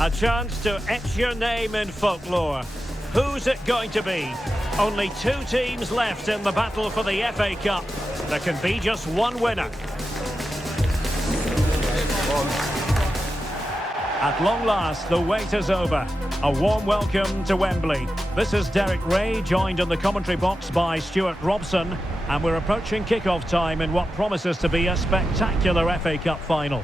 A chance to etch your name in folklore. Who's it going to be? Only two teams left in the battle for the FA Cup. There can be just one winner. At long last, the wait is over. A warm welcome to Wembley. This is Derek Ray, joined in the commentary box by Stuart Robson, and we're approaching kick-off time in what promises to be a spectacular FA Cup final.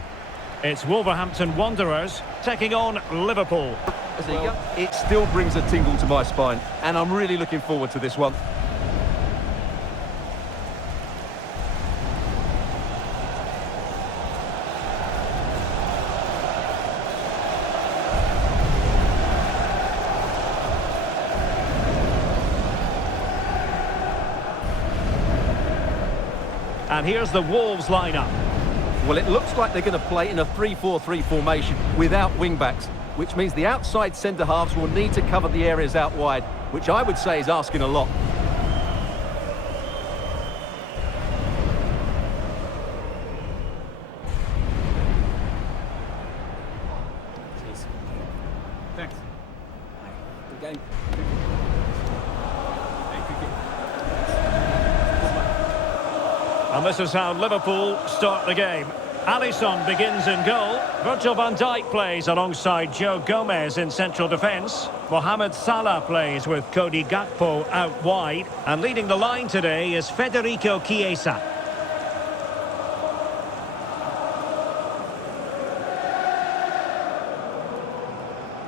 It's Wolverhampton Wanderers taking on Liverpool. Well, it still brings a tingle to my spine, and I'm really looking forward to this one. And here's the Wolves lineup. Well, it looks like they're going to play in a 3-4-3 formation without wing-backs, which means the outside centre-halves will need to cover the areas out wide, which I would say is asking a lot. Thanks. Good game. And this is how Liverpool start the game. Alisson begins in goal. Virgil van Dijk plays alongside Joe Gomez in central defence. Mohamed Salah plays with Cody Gakpo out wide. And leading the line today is Federico Chiesa.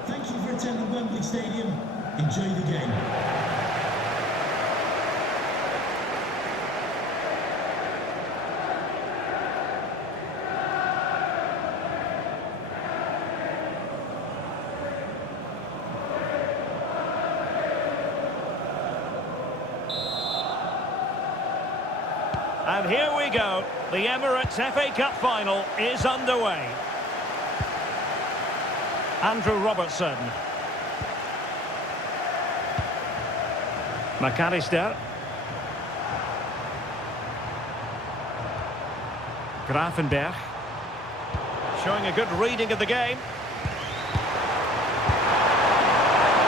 Thank you for attending Wembley Stadium. Enjoy the game. And here we go. The Emirates FA Cup final is underway. Andrew Robertson. McAllister. Grafenberg. Showing a good reading of the game.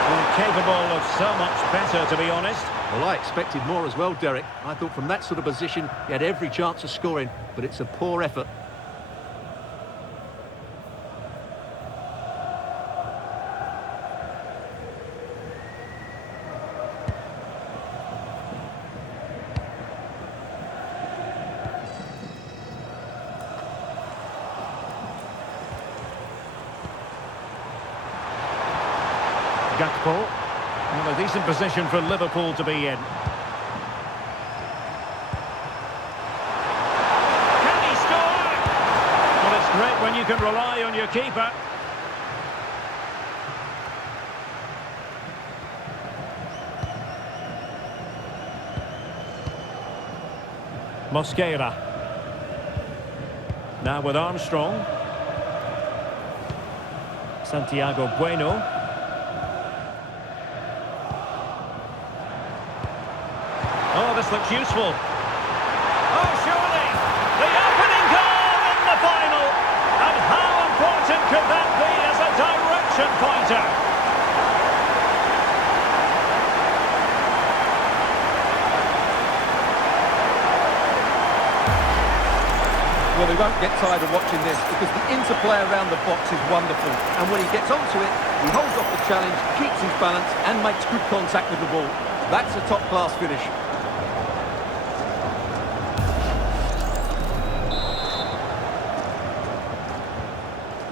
Well, capable of so much better, to be honest. Well, I expected more as well, Derek. I thought from that sort of position, he had every chance of scoring, but it's a poor effort. Gakpo. Well, a decent position for Liverpool to be in. Can he score? Well, it's great when you can rely on your keeper. Mosquera. Now with Armstrong. Santiago Bueno. Oh, this looks useful. Oh, surely! The opening goal in the final! And how important could that be as a direction pointer? Well, we won't get tired of watching this because the interplay around the box is wonderful. And when he gets onto it, he holds off the challenge, keeps his balance and makes good contact with the ball. That's a top-class finish.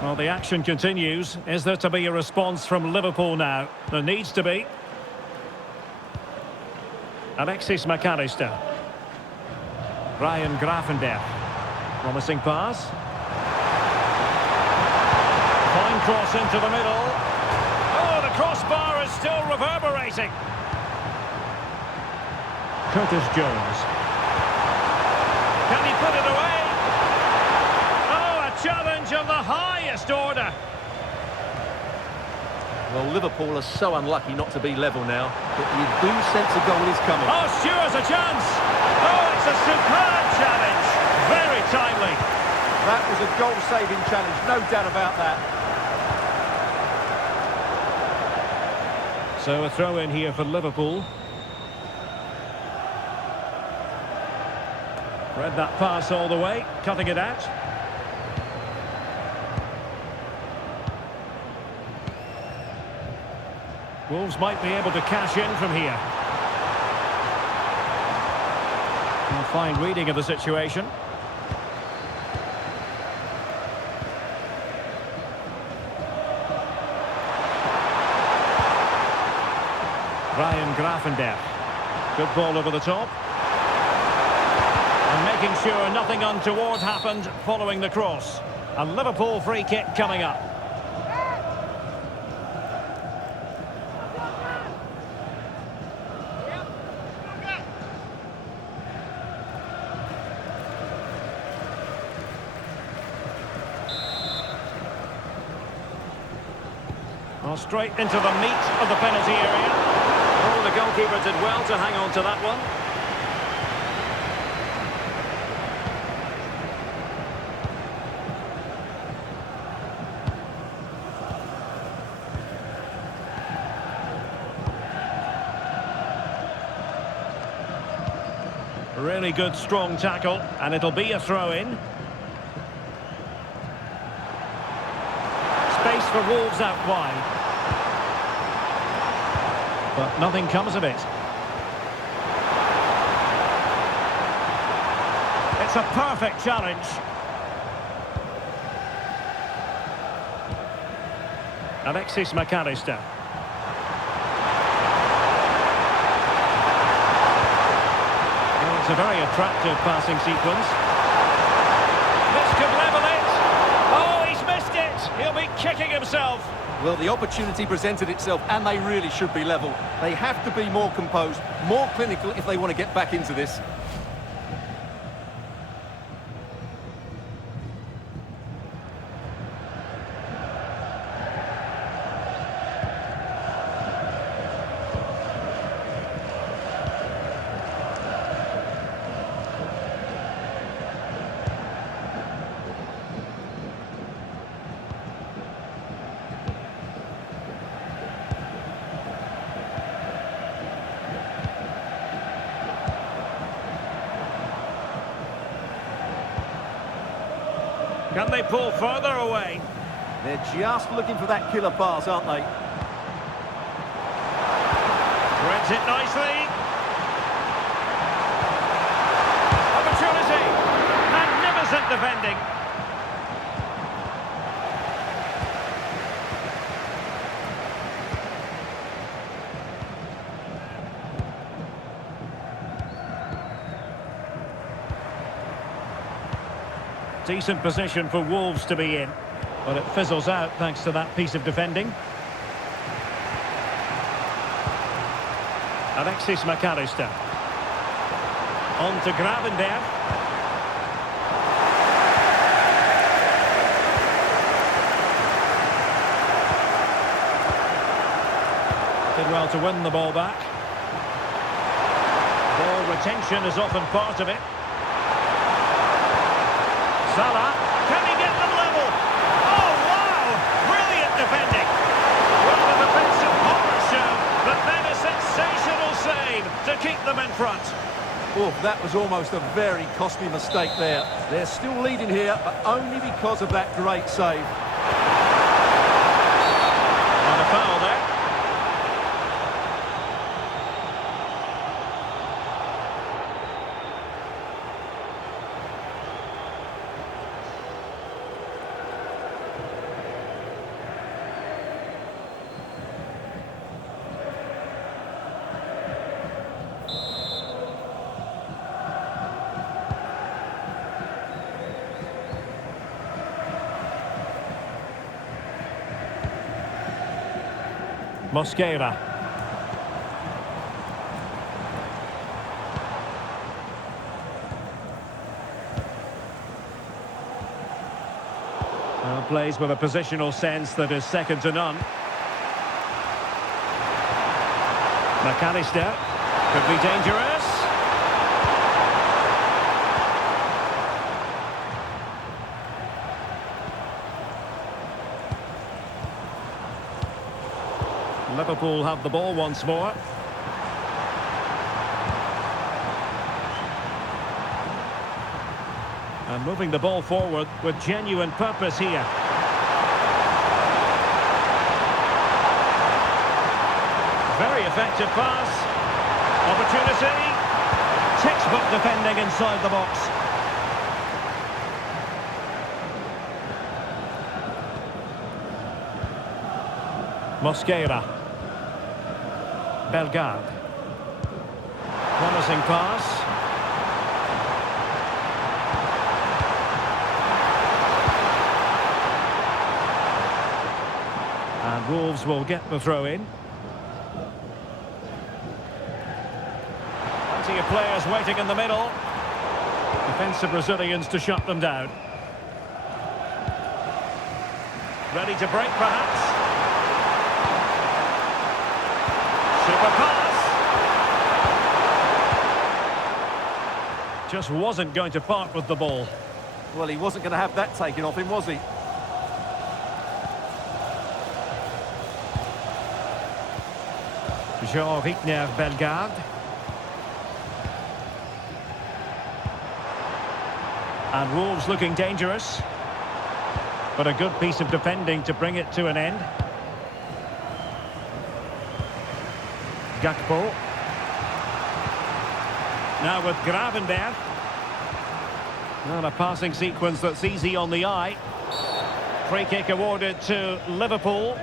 Well, the action continues. Is there to be a response from Liverpool now? There needs to be. Alexis McAllister. Ryan Grafenberg. Promising pass. Fine cross into the middle. Oh, the crossbar is still reverberating. Curtis Jones. Can he put it away? Oh, a challenge of the highest order. Well, Liverpool are so unlucky not to be level now, but you do sense a goal is coming. Oh, Stewart's a chance. Oh, it's a superb challenge. Very timely. That was a goal-saving challenge, no doubt about that. So a throw in here for Liverpool. Read that pass all the way, cutting it out. Wolves might be able to cash in from here. A fine reading of the situation. Ryan Gravenberch. Good ball over the top. And making sure nothing untoward happened following the cross. A Liverpool free kick coming up. Well, straight into the meat of the penalty area. Oh, the goalkeeper did well to hang on to that one. Really good, strong tackle, and it'll be a throw-in. Space for Wolves out wide. But nothing comes of it. It's a perfect challenge. Alexis McAllister. Well, it's a very attractive passing sequence. This could level it. Oh, he's missed it. He'll be kicking himself. Well, the opportunity presented itself, and they really should be level. They have to be more composed, more clinical if they want to get back into this. Can they pull further away? They're just looking for that killer pass, aren't they? Threads it nicely. Opportunity. Magnificent defending. Decent position for Wolves to be in, but it fizzles out thanks to that piece of defending. Alexis McAllister. On to Gravenberch. Did well to win the ball back. Ball retention is often part of it. Salah, can he get them level? Oh, wow! Brilliant defending. Well, the defensive horror show, but then a sensational save to keep them in front. Oh, that was almost a very costly mistake there. They're still leading here, but only because of that great save. And a foul there. Mosquera. Well, plays with a positional sense that is second to none. McAllister could be dangerous. Liverpool have the ball once more. And moving the ball forward with genuine purpose here. Very effective pass. Opportunity. Textbook defending inside the box. Mosquera. Bellegarde. Promising pass. And Wolves will get the throw in. Plenty of players waiting in the middle. Defensive Brazilians to shut them down. Ready to break perhaps. Super pass. Just wasn't going to part with the ball. Well, he wasn't going to have that taken off him, was he? Jean-Victor Bellegarde. And Wolves looking dangerous. But a good piece of defending to bring it to an end. Gakpo. Now with Gravenberg. And a passing sequence that's easy on the eye. Free kick awarded to Liverpool.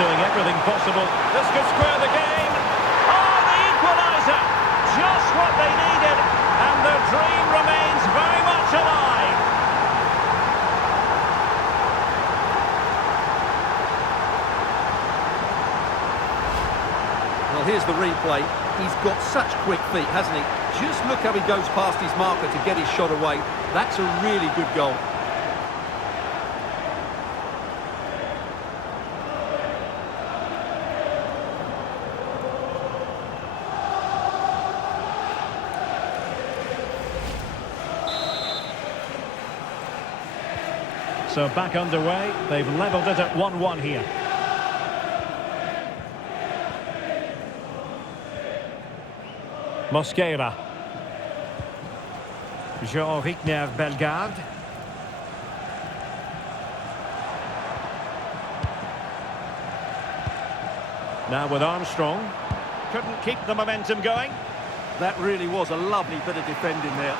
Doing everything possible. This could square the game. Oh, the equalizer! Just what they needed. And the dream remains very much alive. Well, here's the replay. He's got such quick feet, hasn't he? Just look how he goes past his marker to get his shot away. That's a really good goal. So back underway. They've levelled it at 1-1 here. Mosquera. Jean-Victor Bellegarde. Now with Armstrong. Couldn't keep the momentum going. That really was a lovely bit of defending there.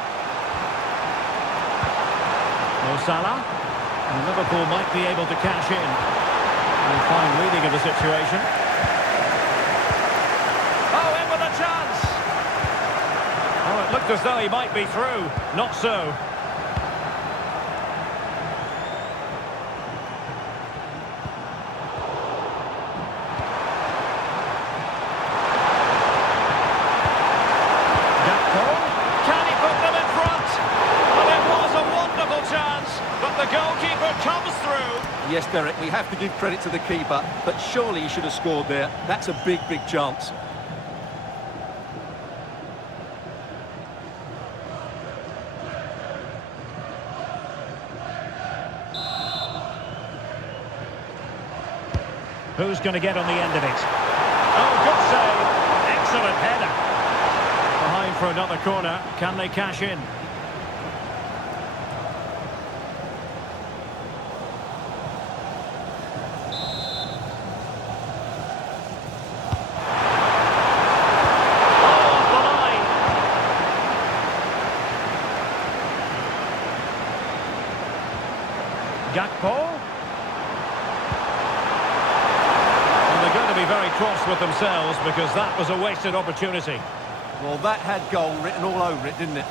Mo Salah. And Liverpool might be able to cash in. A fine reading of the situation. Oh, in with a chance! Oh, it looked as though he might be through. Not so. Gakpo. Can he put them in front? Well, it was a wonderful chance, but the goalkeeper comes through. Yes, Derek, we have to give credit to the keeper, but surely he should have scored there. That's a big, big chance. Who's going to get on the end of it? Oh, good save. Excellent header. Behind for another corner. Can they cash in? Oh, off the line. Gakpo. Be very cross with themselves because that was a wasted opportunity. Well, that had goal written all over it, didn't it?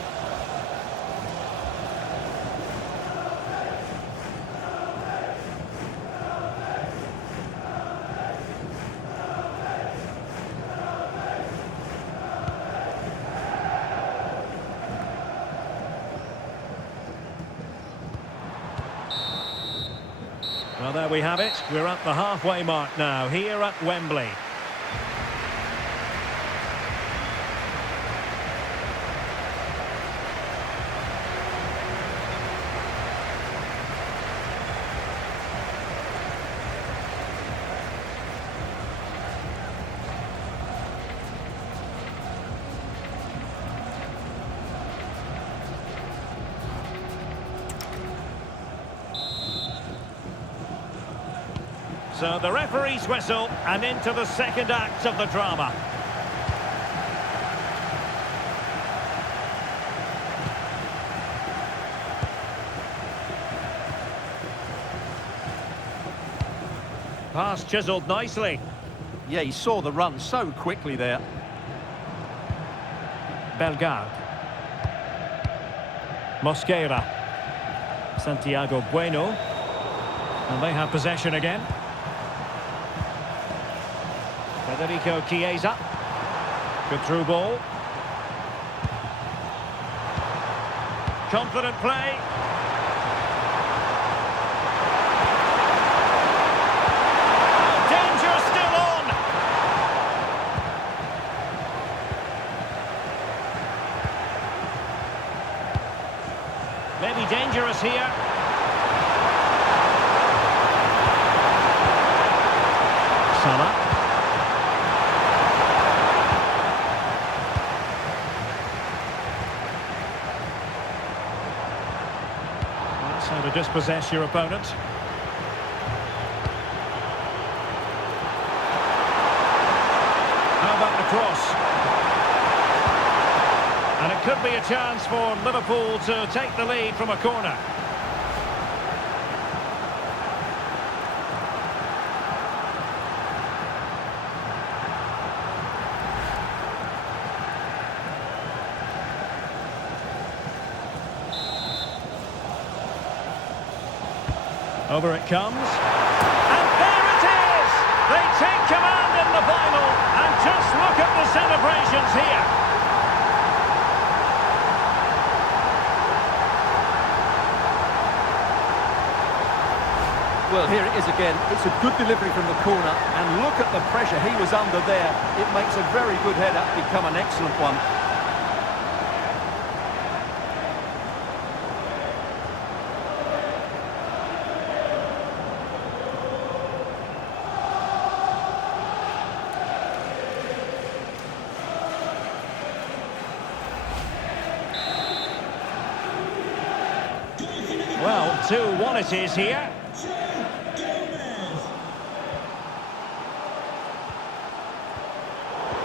Well, there we have it. We're at the halfway mark now, here at Wembley. So the referee's whistle, and into the second act of the drama. Pass chiselled nicely. Yeah, he saw the run so quickly there. Bellegarde. Mosquera. Santiago Bueno. And they have possession again. Federico Chiesa. Good through ball. Confident play. Danger still on. Maybe dangerous here. Salah. How to dispossess your opponent. How about the cross? And it could be a chance for Liverpool to take the lead from a corner. Over it comes. And there it is! They take command in the final. And just look at the celebrations here. Well, here it is again. It's a good delivery from the corner. And look at the pressure he was under there. It makes a very good header become an excellent one. Well, 2-1 it is here.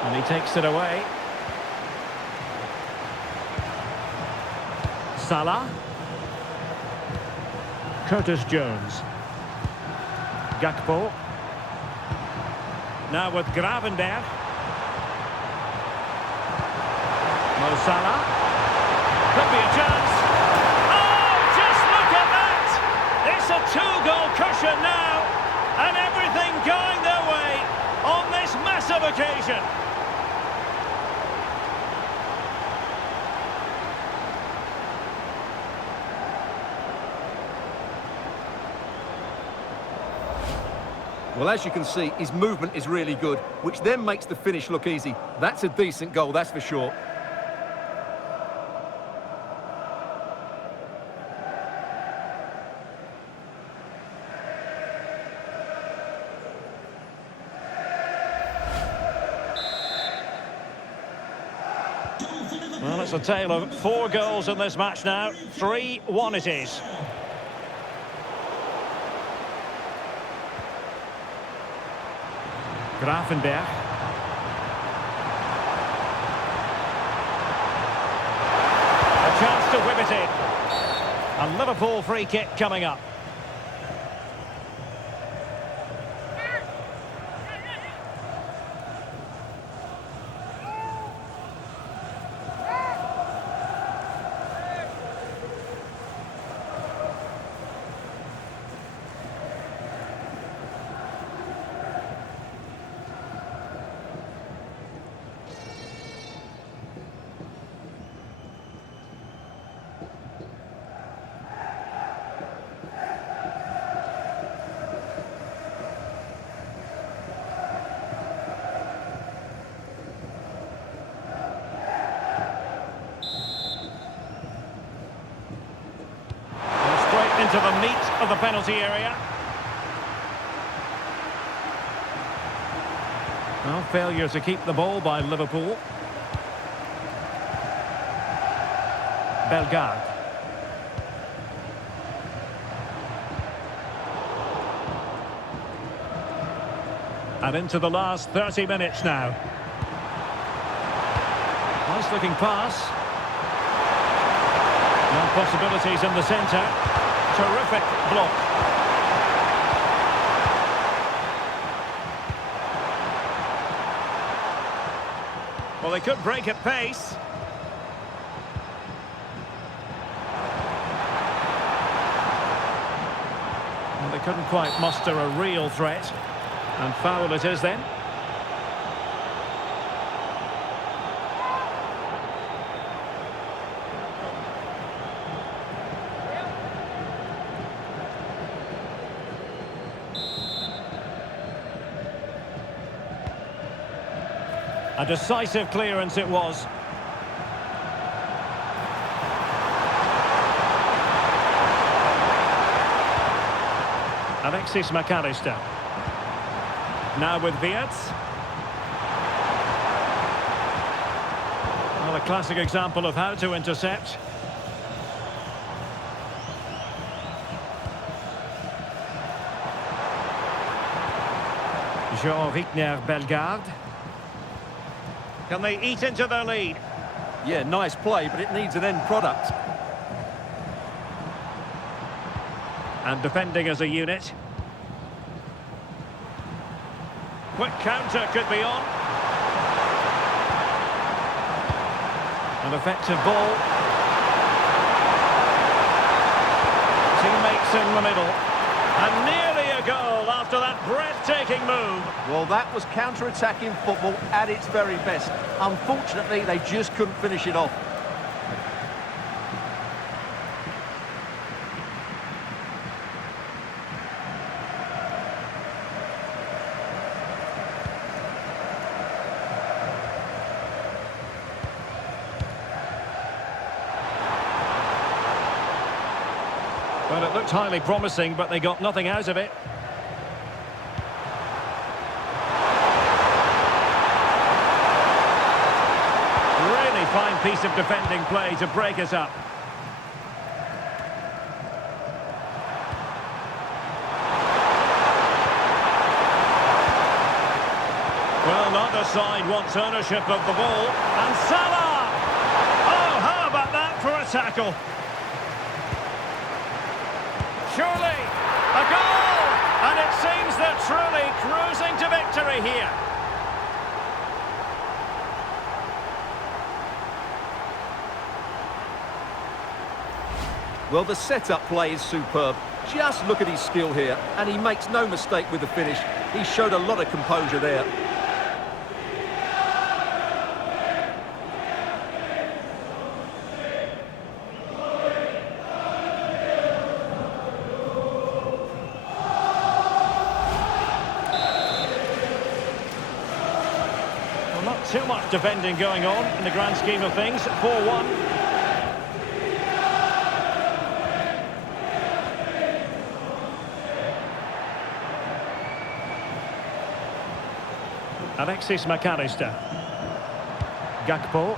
And he takes it away. Salah. Curtis Jones. Gakpo. Now with Gravenberg. Mo Salah. Could be a chance. It's a two-goal cushion now, and everything going their way on this massive occasion. Well, as you can see, his movement is really good, which then makes the finish look easy. That's a decent goal, that's for sure. Well, it's a tale of 4 goals in this match now. 3-1 it is. Gravenberg. A chance to whip it in. A Liverpool free kick coming up. into the meat of the penalty area. Well, failure to keep the ball by Liverpool. Bellegarde. And into the last 30 minutes now. Nice looking pass. No possibilities in the centre. Terrific block. Well, they could break at pace. Well, they couldn't quite muster a real threat. And foul it is then. A decisive clearance it was. Alexis McAllister. Now with Viets. Well, a classic example of how to intercept. Jean-Victor Bellegarde. Can they eat into their lead? Yeah, nice play, but it needs an end product. And defending as a unit. Quick counter could be on. An effective ball. Teammates in the middle. And nearly a goal after that breathtaking move. Well, that was counter-attacking football at its very best. Unfortunately, they just couldn't finish it off. Well, it looked highly promising, but they got nothing out of it. Really fine piece of defending play to break us up. Well, neither side wants ownership of the ball. And Salah! Oh, how about that for a tackle? Surely, a goal! And it seems they're truly cruising to victory here. Well, the set-up play is superb. Just look at his skill here, and he makes no mistake with the finish. He showed a lot of composure there. Not too much defending going on in the grand scheme of things. 4-1. Alexis McAllister. Gakpo.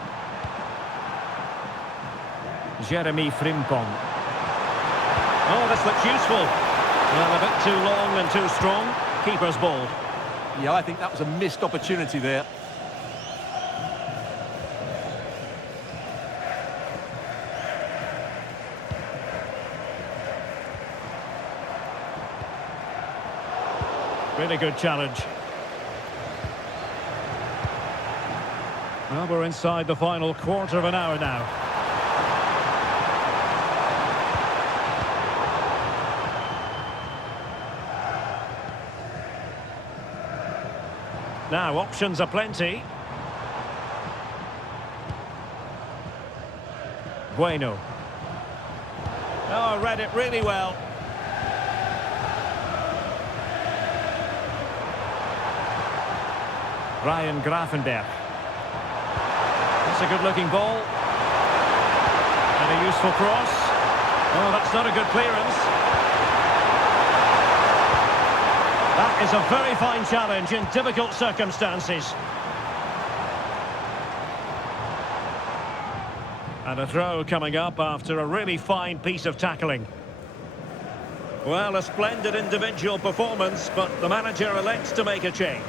Jeremy Frimpong. Oh, this looks useful. Well, a bit too long and too strong. Keeper's ball. Yeah, I think that was a missed opportunity there. Really good challenge. Well, we're inside the final quarter of an hour now. Now, options are plenty. Bueno. Oh, read it really well. Ryan Gravenberch. That's a good-looking ball. And a useful cross. Oh, that's not a good clearance. is a very fine challenge in difficult circumstances. And a throw coming up after a really fine piece of tackling. Well, a splendid individual performance, but the manager elects to make a change.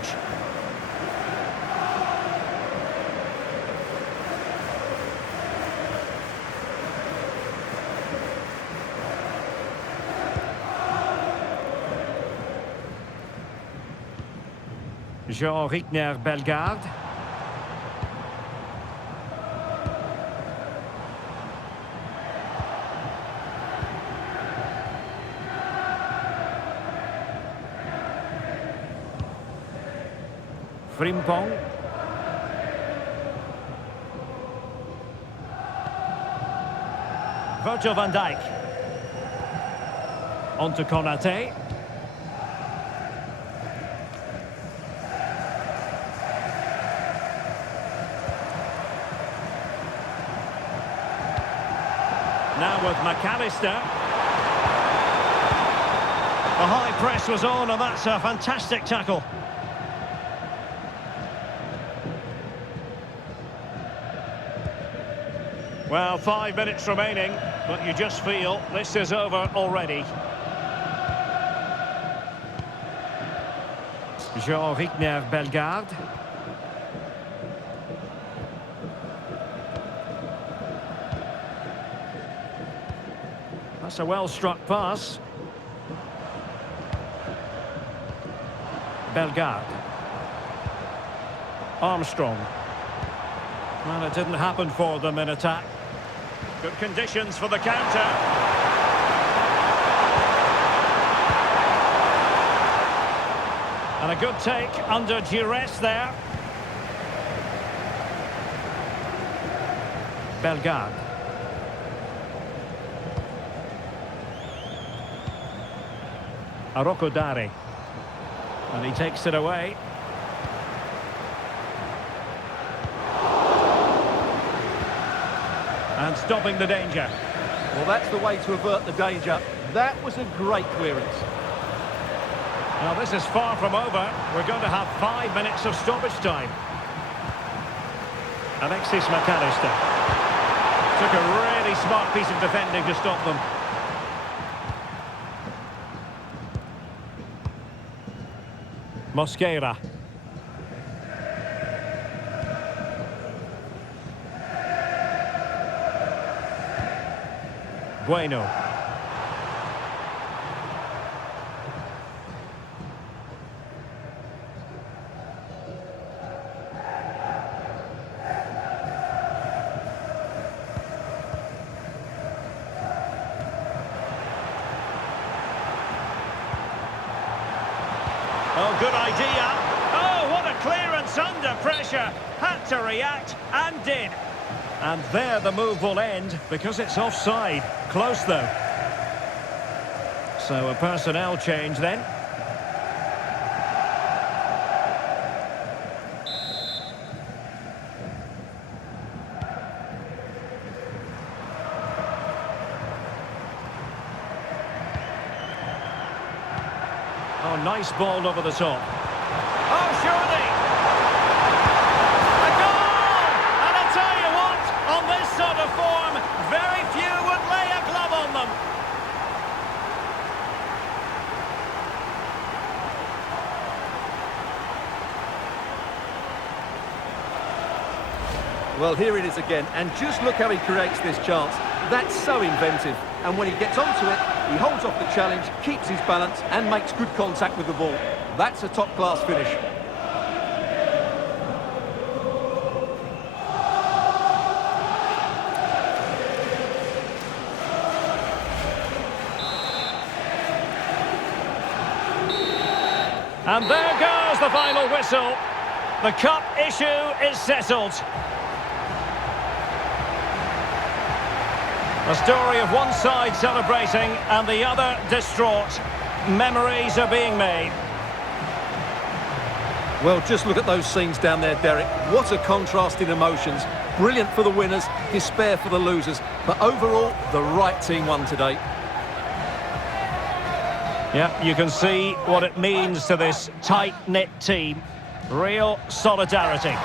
Jean Rickner Bellegarde. Frimpong. Virgil van Dijk. On to Konaté. Now with McAllister. The high press was on, and that's a fantastic tackle. Well, 5 minutes remaining, but you just feel this is over already. Jean Rickner Bellegarde. That's a well-struck pass. Bellegarde. Armstrong. Well, it didn't happen for them in attack. Good conditions for the counter. And a good take under duress there. Bellegarde. Arokodare. And he takes it away. And stopping the danger. Well, that's the way to avert the danger. That was a great clearance. Now, this is far from over. We're going to have 5 minutes of stoppage time. Alexis McAllister. Took a really smart piece of defending to stop them. Mosquera. Bueno. Oh, good idea. Oh, what a clearance under pressure. Had to react and did. And there the move will end because it's offside. Close though. So a personnel change then. Oh, nice ball over the top. Oh, surely! A goal! And I tell you what, on this sort of form, very few would lay a glove on them. Well, here it is again, and just look how he creates this chance. That's so inventive, and when he gets onto it, he holds off the challenge, keeps his balance, and makes good contact with the ball. That's a top-class finish. And there goes the final whistle. The cup issue is settled. A story of one side celebrating and the other distraught. Memories are being made. Well, just look at those scenes down there, Derek. What a contrast in emotions. Brilliant for the winners, despair for the losers. But overall, the right team won today. Yeah, you can see what it means to this tight-knit team. Real solidarity.